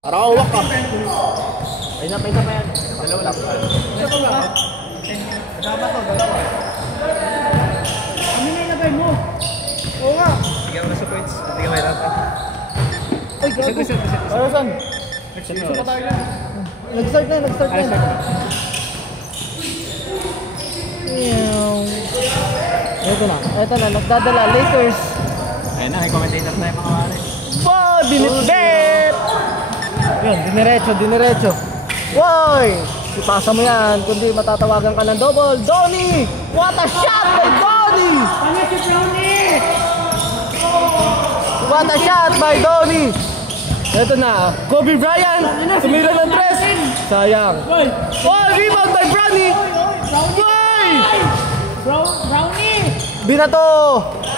Arawak ka. Ay na pa yan. Dalawa lang. Ito ba? Kasama to, dalawa. Kami na ilagay mo. Oo nga. Bigyan mo na sa points. Hindi ka mahirapan. Ay, gago. Para saan? Nag-start pa tayo yan. Nag-start na. Ito na, nagdadala, Lakers. Ayun na, may commentator tayo mga mare. Wow, binitbet! Yun, diniretso. Woy! Ipasa mo yan, kundi matatawagan ka ng double. Donnie! What a shot by Donnie! Ano si Brownie? What a shot by Donnie! Ito na, Kobe Bryant! Tumira ng tres! Sayang. Oh, rebound by Brownie! Woy! Brownie!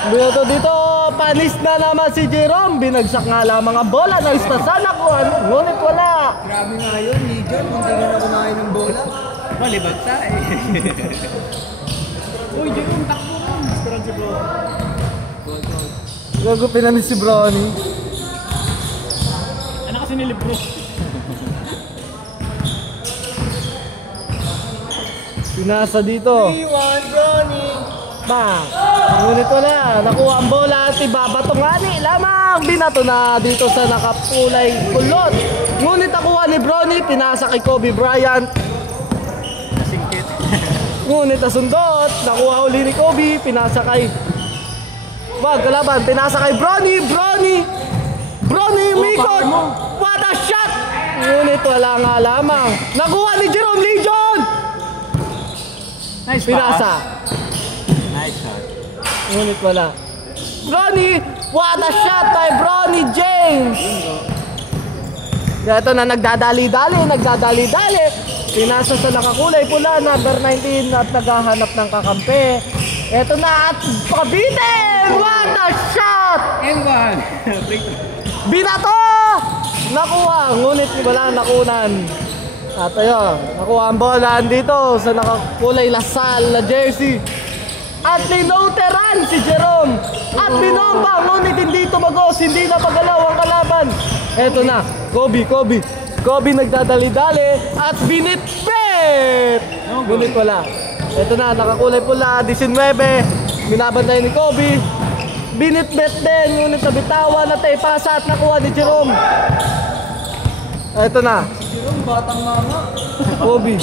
Binato dito, panis na naman si Jerome. Binagsak nga lamang ang bola, nice na sana ko, ngunit wala. Grabe nga yun, Legion. Hindi ka na kumain ng bola. Malibag tayo. Uy, Jerome, takbo mo. Esperan si Bro. Gago, pinamis si Brownie. Ano kasi nilibro? Pinasa dito. 3-1, Brownie. Bang! Ngunit wala, nakuha ang bola at ibabato nga ni lamang. Binato na dito sa nakapulay kulot. Ngunit nakuha ni Brownie, pinasa kay Kobe Bryant. Nasingkit. Ngunit nasundot, nakuha uli ni Kobe, pinasa kay... Wag, kalaban, pinasa kay Brownie, Mikot! What a shot! Ngunit wala nga lamang. Nakuha ni Jerome Legion! Nice Pinasa. Nice shot. Ngunit wala. Bronny! What a shot by Bronny James! Ito na, nagdadali-dali. Pinasa sa nakakulay pula, number 19 at naghahanap ng kakampi. Ito na at pabitin! What a shot! And one. Binato! Nakuha, ngunit wala nakunan. At ayun, nakuha ang bola dito sa nakakulay lasal na jersey. At linoteran si Jerome. At binomba, ngunit hindi tumagos, hindi na pagalaw ang kalaban. Eto na, Kobe nagdadali-dali at binitbit! Ngunit wala. Eto na, nakakulay pula, 19. Binabantay ni Kobe. Binitbit din, ngunit nabitawan at ipasa at nakuha ni Jerome. Eto na. Jerome, batang mama. Kobe.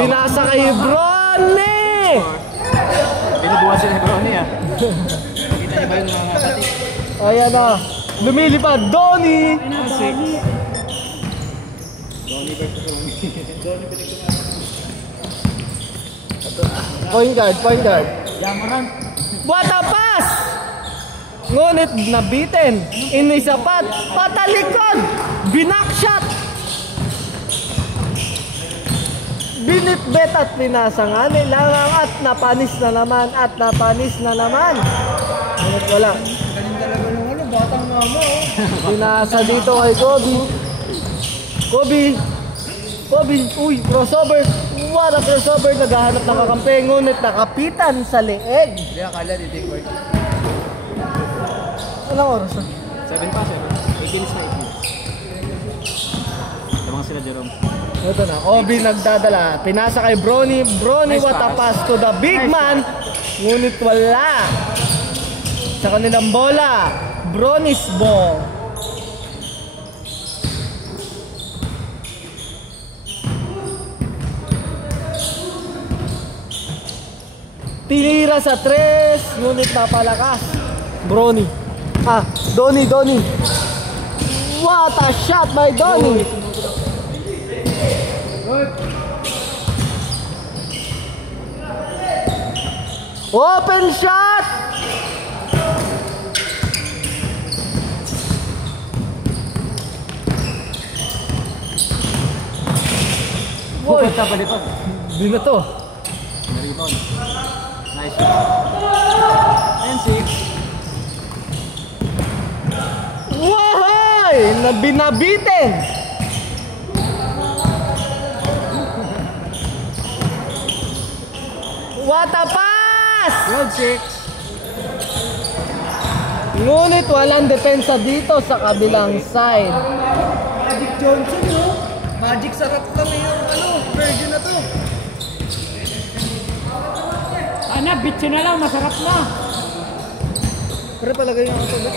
Pinasa kay Brownie! Binubuhasin ni Brownie ah. Kita niyo ba yung mga pati? Ayan na. Lumilipad. Donnie! Brownie versus Point guard. Yamaran. What a pass! Ngunit nabitin. Inisapat. Patalikod. Binakshot. Binitbet at pinasa nga nilangang at napanis na naman. Ngunit wala. Galing talaga ng batang mama oh. Pinasa dito kay Kobe, uy, crossover. What a crossover, naghahanap ng kakampi, ngunit nakapitan sa leeg. Hindi akala di take work. Anong oras? 7 pa, 7. 18 na 18. Tamang sila Jerome. Ito na, Kobe nagdadala. Pinasa kay Brownie, Nice what a pass. pass to the big man. Ngunit wala. Sa kanilang bola, Brownie's ball. Tinira sa 3, ngunit napalakas. Donnie. What a shot by Donnie. Open shot. Boy, Palipad. di na to. Rebound. Nice shot. And 6. Wahay! Binabitin! What a pass! Road 6. Ngunit walang depensa dito sa kabilang side. Magic Johnson, no? Magic sarap lang yung version na to. Ana, bitch na lang, masarap na. Pero palagay nga ito, ba?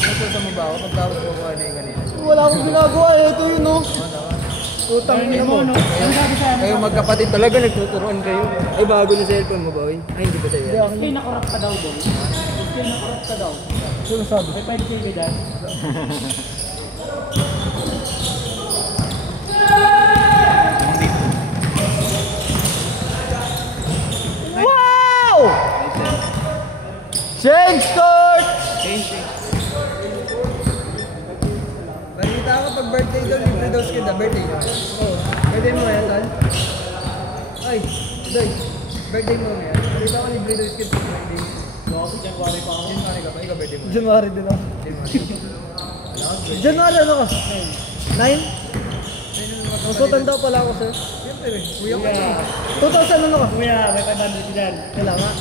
Ito mo ba ako? Pagtapos mo ko ano yung kanina. Wala akong ginagawa eh. Ito yun, no? Utang ina mo. Ano sabi sa'yo? Kayo magkapatid talaga, nagtuturuan kayo. Ay, bago na cellphone mo ba, oy? Ay, hindi ba sa'yo yan? Kaya nakurap ka daw doon. Kaya nakurap ka daw. Sino sabi? May 5K dyan. Wow! Change court! Balita ako pag birthday daw, libre daw skid na birthday daw. Oo. Pwede mo yan, Tal? Ay, Day. Birthday mo yan. Balita ako libre daw skid pag birthday. January pa ako. January ka pa, ikaw birthday mo. January din ako. January ano ka? 9? So, tanda pala ako, sir. Siyempre, kuya ko. 2000 ano ka? Kuya, may 500 dyan. Kailangan.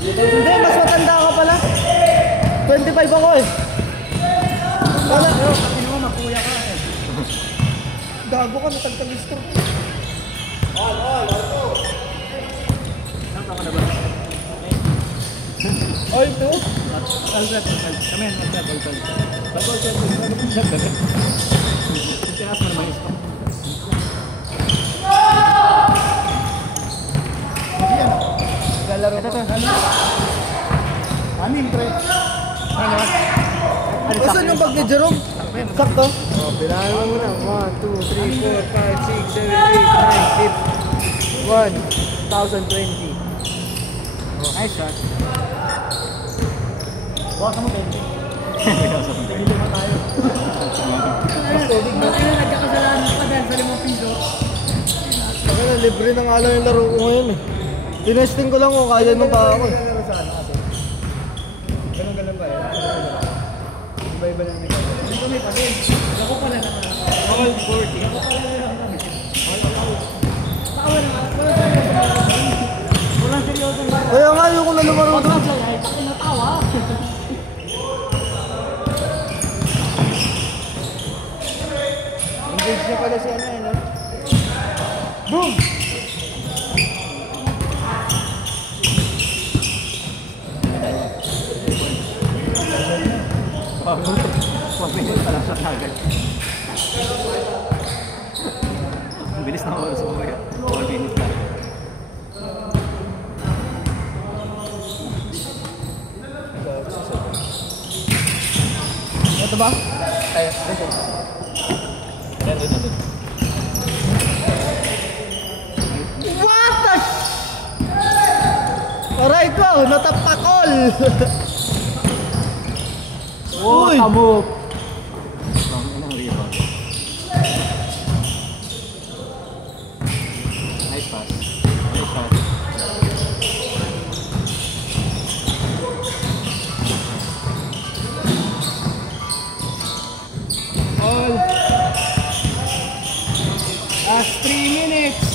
Hindi, mas matanda ka pala. 25 ako eh. Wala. Kasi mo, makuya ka eh. Gago ka, natagtag gusto. Ay, ito. Alfred. Kami yan, Alfred. Tinaas mo naman ito. Lalaro ko. Amin, pre. Ano? O, saan yung bag ni Jerome? Sakto. Oh, bilangan mo muna. 1, 2, 3, 4, 5, 6, 7, 8, 9, 10. 1,020. Nice shot. Bukas mo, Ben. Tigil mo tayo. Nagkakasalanan pa dahil sa 5 piso. Kaya libre na nga lang yung laro ko ngayon eh. Tinesting ko lang kung kaya nung pa ako eh. Lalaro saan kasi? Ganun-ganun ba yan? Iba-iba lang nito. Hindi kami pa din. Ako pala naman. All 40. Ako pala naman kami. Tawa naman. Walang seryoso ba? Kaya nga yung kung lumaro doon. Ay, takin na tawa. Engage na pala si ano eh, no? Boom! Pag-minute pala siya kagad. Ang bilis na oras mo kaya. 4 minutes lang. Ito ba? Ay, ito. What the Alright ko, natapakol! Uy! Kamuk! Ang inang rebound. Nice pass. Nice shot. All. Last 3 minutes.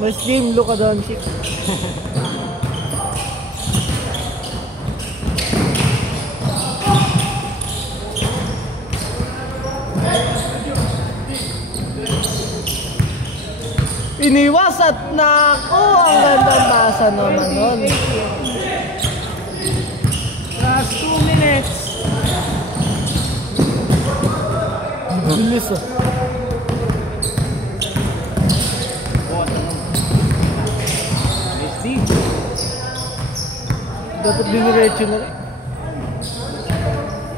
Nice game, Luka Doncic. Iniwas at nako, ang gandang pasa naman nun. Last 2 minutes. Bilis ah. Dapat diniretso na rin.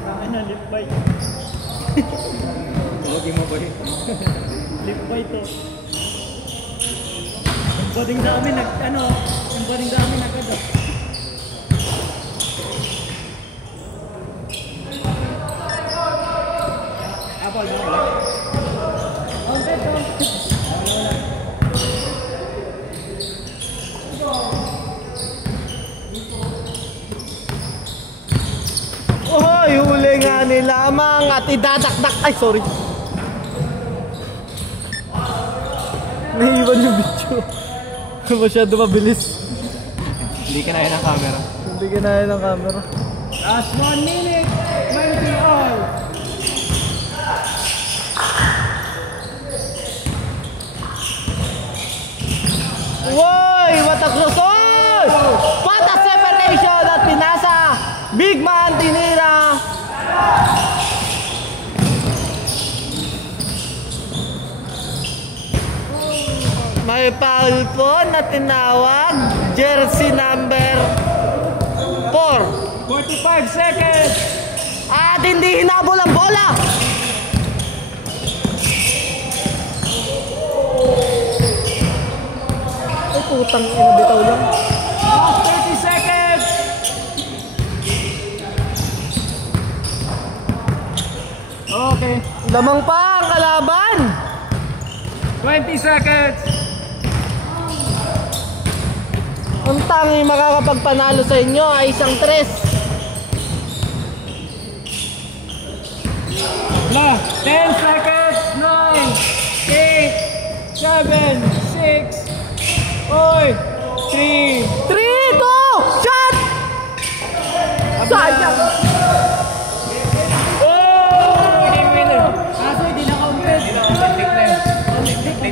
Ano, lip bite. Huwag mo ba yun? Lip bite to. Yung bading sa amin, yung bading sa amin agad. Apple, wala. At idadakdak. Ay, sorry. Naiiwan yung video. Masyado mabilis. Hindi ka na yun ang camera. Hindi kinaya ng camera. Last 1 minute, 20 all. Woy! Mataklusol! What a separation at pinasa! Big man tinira! May foul po na tinawag. Jersey number 4. 45 seconds. At hindi hinabol ang bola! Ay, putang ina, bitaw lang. Last 30 seconds. Okay. Lamang pa ang kalaban! 20 seconds. Ang tanging makakapagpanalo sa inyo ay isang 3. La, 10 seconds. 9, 8, 7, 6, 5, 3. 3, 2, shot! Sayang!